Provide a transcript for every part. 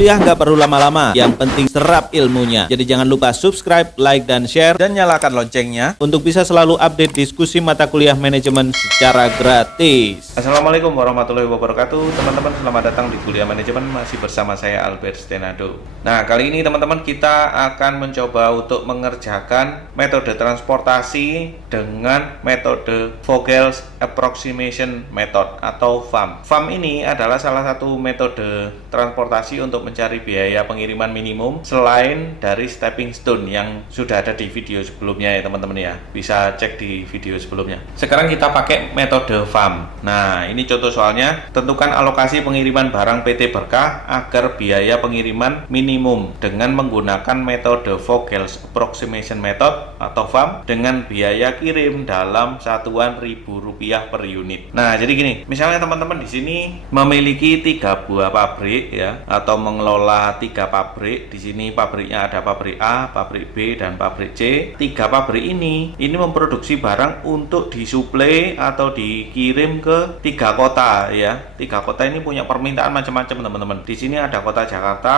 Kuliah nggak perlu lama-lama, yang penting serap ilmunya. Jadi jangan lupa subscribe, like, dan share, dan nyalakan loncengnya untuk bisa selalu update diskusi mata kuliah manajemen secara gratis. Assalamualaikum warahmatullahi wabarakatuh. Teman-teman, selamat datang di Kuliah Manajemen, masih bersama saya Albert Stenado. Nah, kali ini teman-teman kita akan mencoba untuk mengerjakan metode transportasi dengan metode Vogel's Approximation Method atau VAM. VAM ini adalah salah satu metode transportasi untuk mencari biaya pengiriman minimum selain dari stepping stone yang sudah ada di video sebelumnya ya teman-teman ya. Bisa cek di video sebelumnya. Sekarang kita pakai metode VAM. Nah, ini contoh soalnya. Tentukan alokasi pengiriman barang PT Berkah agar biaya pengiriman minimum dengan menggunakan metode Vogel's Approximation Method atau VAM dengan biaya kirim dalam satuan Rp1.000 per unit. Nah, jadi gini, misalnya teman-teman di sini memiliki 3 buah pabrik ya, atau mengelola 3 pabrik. Di sini pabriknya ada pabrik A, pabrik B, dan pabrik C. 3 pabrik ini memproduksi barang untuk disuplai atau dikirim ke 3 kota ya. 3 kota ini punya permintaan macam-macam teman-teman. Di sini ada kota Jakarta,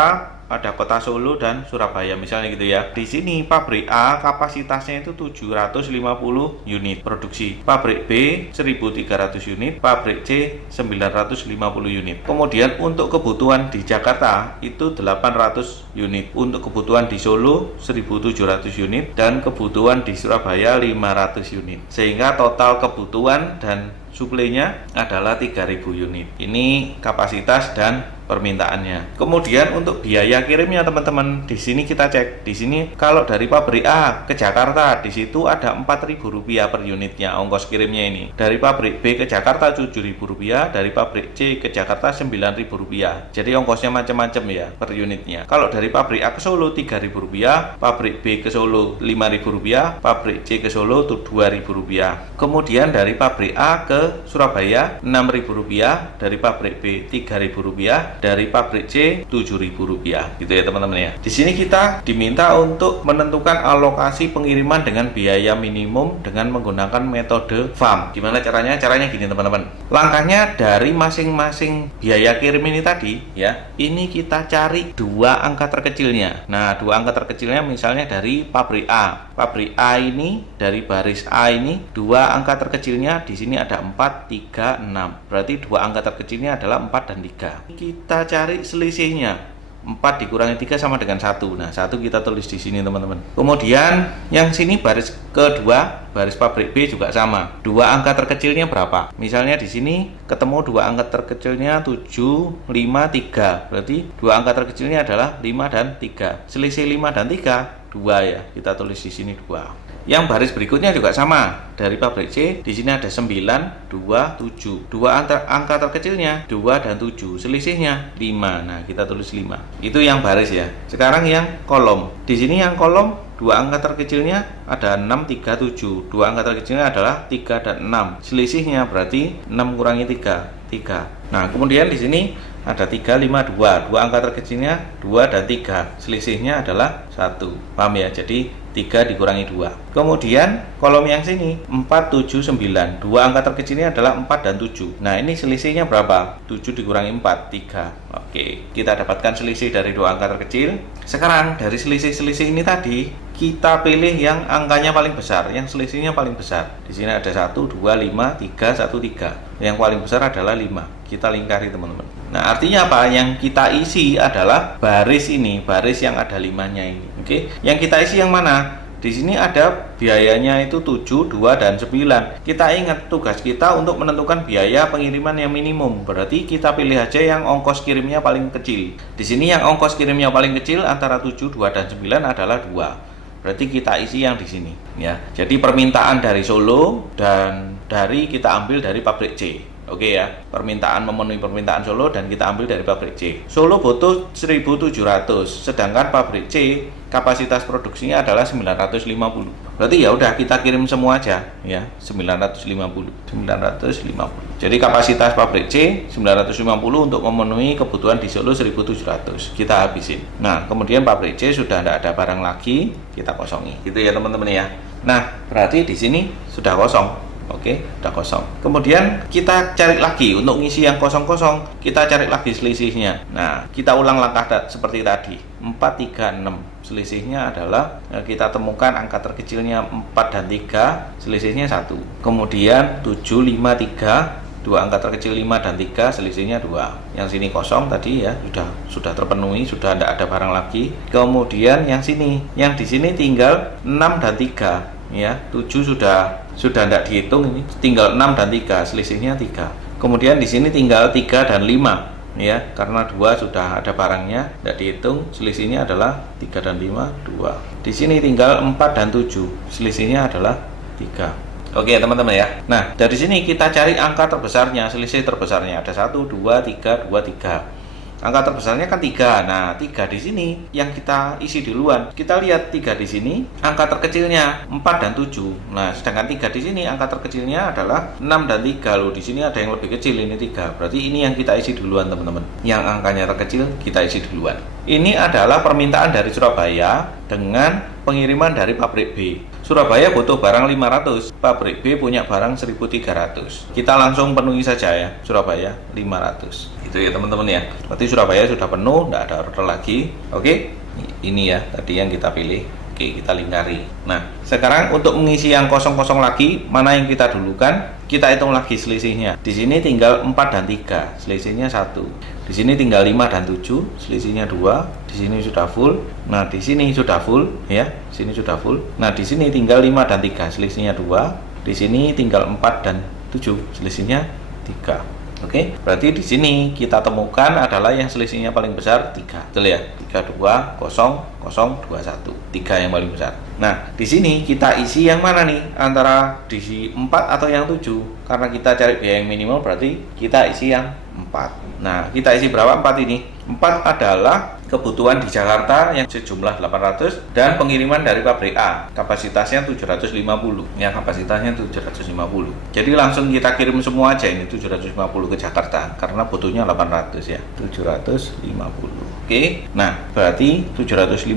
ada kota Solo, dan Surabaya misalnya gitu ya. Di sini pabrik A kapasitasnya itu 750 unit produksi, pabrik B 1300 unit, pabrik C 950 unit. Kemudian untuk kebutuhan di Jakarta itu 800 unit, untuk kebutuhan di Solo 1700 unit, dan kebutuhan di Surabaya 500 unit. Sehingga total kebutuhan dan suplainya adalah 3000 unit. Ini kapasitas dan permintaannya. Kemudian untuk biaya kirimnya teman-teman, di sini kita cek. Di sini kalau dari pabrik A ke Jakarta, di situ ada Rp4.000 per unitnya ongkos kirimnya ini. Dari pabrik B ke Jakarta Rp7.000, dari pabrik C ke Jakarta Rp9.000. Jadi ongkosnya macam-macam ya per unitnya. Kalau dari pabrik A ke Solo Rp3.000, pabrik B ke Solo Rp5.000, pabrik C ke Solo itu Rp2.000. Kemudian dari pabrik A ke Surabaya Rp6.000, dari pabrik B Rp3.000, dari pabrik C Rp7.000 gitu ya teman-teman ya. Di sini kita diminta untuk menentukan alokasi pengiriman dengan biaya minimum dengan menggunakan metode VAM. Gimana caranya? Caranya gini teman-teman. Langkahnya dari masing-masing biaya kirim ini tadi ya, ini kita cari 2 angka terkecilnya. Nah, 2 angka terkecilnya misalnya dari pabrik A. Pabrik A ini dari baris A ini 2 angka terkecilnya di sini ada 4, 3, 6. Berarti 2 angka terkecilnya adalah 4 dan 3. Kita cari selisihnya. 4 dikurangi 3 sama dengan 1. Nah, 1 kita tulis di sini teman-teman. Kemudian yang sini baris kedua, baris pabrik B juga sama. 2 angka terkecilnya berapa? Misalnya di sini ketemu 2 angka terkecilnya 7, 5, 3. Berarti 2 angka terkecilnya adalah 5 dan 3. Selisih 5 dan 3 2 ya. Kita tulis di sini 2. Yang baris berikutnya juga sama. Dari pabrik C di sini ada 9, 2, 7. 2 angka terkecilnya 2 dan 7. Selisihnya 5. Nah, kita tulis 5. Itu yang baris ya. Sekarang yang kolom. Di sini yang kolom 2 angka terkecilnya ada 6, 3, 7. 2 angka terkecilnya adalah 3 dan 6. Selisihnya berarti 6 kurangi 3, 3. Nah, kemudian di sini ada 3, 5, 2. 2 angka terkecilnya 2 dan 3. Selisihnya adalah 1. Paham ya? Jadi 3 dikurangi 2. Kemudian kolom yang sini 4, 7, 9. 2 angka terkecilnya adalah 4 dan 7. Nah, ini selisihnya berapa? 7 dikurangi 4, 3. Oke, kita dapatkan selisih dari 2 angka terkecil. Sekarang dari selisih-selisih ini tadi kita pilih yang angkanya paling besar, yang selisihnya paling besar. Di sini ada 1, 2, 5, 3, 1, 3. Yang paling besar adalah 5. Kita lingkari teman-teman. Nah, artinya apa? Yang kita isi adalah baris ini, baris yang ada 5-nya ini. Oke, yang kita isi yang mana? Di sini ada biayanya itu 7, 2, dan 9. Kita ingat tugas kita untuk menentukan biaya pengiriman yang minimum. Berarti kita pilih aja yang ongkos kirimnya paling kecil. Di sini yang ongkos kirimnya paling kecil antara 7, 2, dan 9 adalah 2. Berarti kita isi yang di sini ya. Jadi permintaan dari Solo dan kita ambil dari pabrik C. Oke ya, permintaan memenuhi permintaan Solo dan kita ambil dari pabrik C. Solo butuh 1700, sedangkan pabrik C kapasitas produksinya adalah 950. Berarti ya udah kita kirim semua aja ya, 950. Jadi kapasitas pabrik C 950 untuk memenuhi kebutuhan di Solo 1700. Kita habisin. Nah, kemudian pabrik C sudah tidak ada barang lagi, kita kosongi. Gitu ya teman-teman ya. Nah, berarti di sini sudah kosong. Oke, udah kosong. Kemudian kita cari lagi untuk ngisi yang kosong-kosong, kita cari lagi selisihnya. Nah, kita ulang langkah seperti tadi. 4, 3, 6. Selisihnya adalah kita temukan angka terkecilnya 4 dan 3, selisihnya 1. Kemudian 7, 5, 3, dua angka terkecil 5 dan 3, selisihnya 2. Yang sini kosong tadi ya, sudah terpenuhi, sudah tidak ada barang lagi. Kemudian yang di sini tinggal 6 dan 3 ya. 7 sudah tidak dihitung, ini tinggal 6 dan 3, selisihnya 3. Kemudian di sini tinggal 3 dan 5 ya, karena 2 sudah ada barangnya, tidak dihitung, selisihnya adalah 3 dan 5, 2. Di sini tinggal 4 dan 7, selisihnya adalah 3. Oke teman-teman ya. Nah, dari sini kita cari angka terbesarnya, selisih terbesarnya ada 1, 2, 3, 2, 3. Angka terbesarnya kan 3. Nah, 3 di sini yang kita isi duluan. Kita lihat 3 di sini, angka terkecilnya 4 dan 7. Nah, sedangkan 3 di sini angka terkecilnya adalah 6 dan 3. Loh, di sini ada yang lebih kecil, ini 3. Berarti ini yang kita isi duluan, teman-teman. Yang angkanya terkecil kita isi duluan. Ini adalah permintaan dari Surabaya dengan pengiriman dari pabrik B. Surabaya butuh barang 500, pabrik B punya barang 1300. Kita langsung penuhi saja ya, Surabaya 500. Itu ya teman-teman ya. Berarti Surabaya sudah penuh, tidak ada order lagi. Oke, ini ya tadi yang kita pilih. Oke, kita lingkari. Nah, sekarang untuk mengisi yang kosong-kosong lagi, mana yang kita dulukan? Kita hitung lagi selisihnya. Di sini tinggal 4 dan 3, selisihnya 1. Di sini tinggal 5 dan 7, selisihnya 2. Di sini sudah full. Nah, di sini sudah full ya. Di sini sudah full. Nah, di sini tinggal 5 dan 3, selisihnya 2. Di sini tinggal 4 dan 7, selisihnya 3. Oke, berarti di sini kita temukan adalah yang selisihnya paling besar 3. Betul ya? 3, 2, 0, 0, 2, 1. 3 yang paling besar. Nah, di sini kita isi yang mana nih? Antara diisi 4 atau yang 7. Karena kita cari biaya yang minimal, berarti kita isi yang 4. Nah, kita isi berapa 4 ini? 4 adalah kebutuhan di Jakarta yang sejumlah 800 dan pengiriman dari pabrik A kapasitasnya 750 ya, kapasitasnya 750. Jadi langsung kita kirim semua aja ini 750 ke Jakarta karena butuhnya 800 ya, 750. Oke, nah berarti 750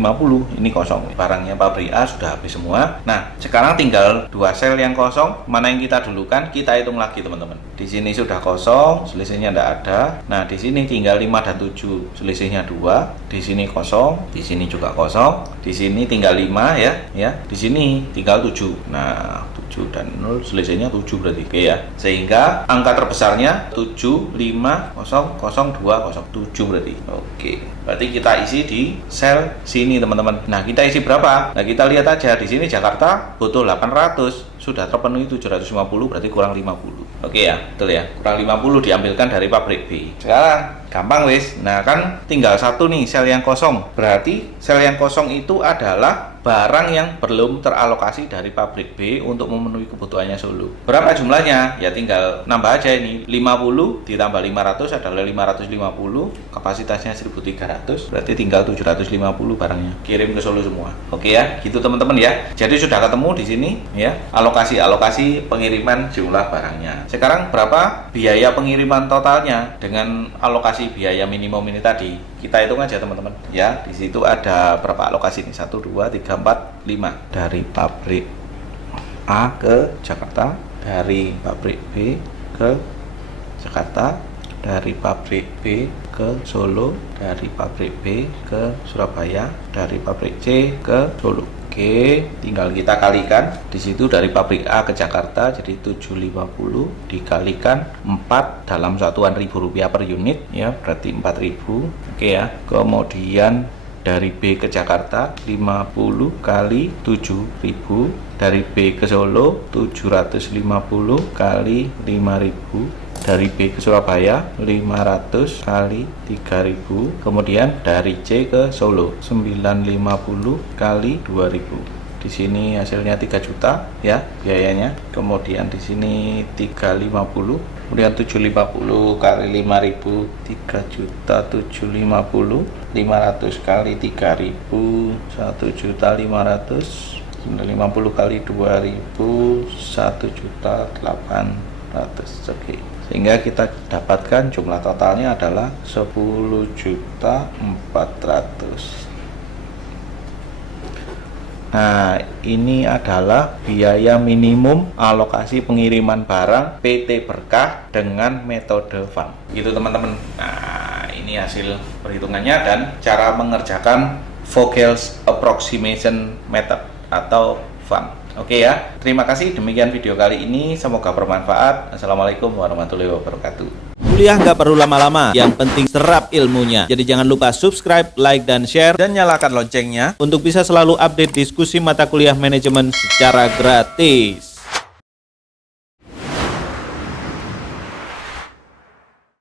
ini kosong, barangnya pabrik A sudah habis semua. Nah, sekarang tinggal 2 sel yang kosong, mana yang kita dulukan, kita hitung lagi teman-teman. Di sini sudah kosong, selisihnya tidak ada. Nah, di sini tinggal 5 dan 7, selisihnya 2. Di sini kosong, di sini juga kosong, di sini tinggal 5 ya, di sini tinggal 7. Nah, 7 dan 0 selisihnya 7 berarti. Oke ya. Sehingga angka terbesarnya 7, 5, 0, 0, 2, 0, 7 berarti. Oke. Berarti kita isi di sel sini teman-teman. Nah, kita isi berapa? Nah, kita lihat aja di sini Jakarta butuh 800, sudah terpenuhi 750 berarti kurang 50. Oke ya, betul ya. Kurang 50 diambilkan dari pabrik B. Sekarang gampang wis. Nah, kan tinggal satu nih sel yang kosong. Berarti sel yang kosong itu adalah barang yang belum teralokasi dari pabrik B untuk memenuhi kebutuhannya Solo. Berapa jumlahnya? Ya tinggal nambah aja ini. 50 ditambah 500 adalah 550, kapasitasnya 1300, berarti tinggal 750 barangnya. Kirim ke Solo semua. Oke ya, gitu teman-teman ya. Jadi sudah ketemu di sini ya, alokasi pengiriman jumlah barangnya. Sekarang berapa biaya pengiriman totalnya dengan alokasi biaya minimum ini tadi? Kita hitung aja teman-teman ya. Di situ ada berapa alokasi nih? 1, 2, 3, 4, 5 dari pabrik A ke Jakarta, dari pabrik B ke Jakarta, dari pabrik B ke Solo, dari pabrik B ke Surabaya, dari pabrik C ke Solo. Oke, tinggal kita kalikan. Di situ dari pabrik A ke Jakarta jadi 750 dikalikan 4 dalam satuan Rp1.000 per unit ya, berarti 4.000. Oke ya. Kemudian dari B ke Jakarta 50 kali 7.000, dari B ke Solo 750 kali 5.000, dari B ke Surabaya 500 kali 3.000, kemudian dari C ke Solo 950 kali 2.000. Di sini hasilnya 3 juta ya biayanya. Kemudian di sini 350, kemudian 750 kali 5.000, 3.750, 500 kali 3.000, 1.500.000, 950 kali 2.000, 1.800.000. Oke. Sehingga kita dapatkan jumlah totalnya adalah 10.400.000. Nah, ini adalah biaya minimum alokasi pengiriman barang PT Berkah dengan metode FAN. Gitu teman-teman. Nah, ini hasil perhitungannya dan cara mengerjakan Vogel's Approximation Method atau FAN. Oke ya, terima kasih. Demikian video kali ini, semoga bermanfaat. Assalamualaikum warahmatullahi wabarakatuh. Kuliah nggak perlu lama-lama, yang penting serap ilmunya. Jadi jangan lupa subscribe, like, dan share, dan nyalakan loncengnya untuk bisa selalu update diskusi mata kuliah manajemen secara gratis.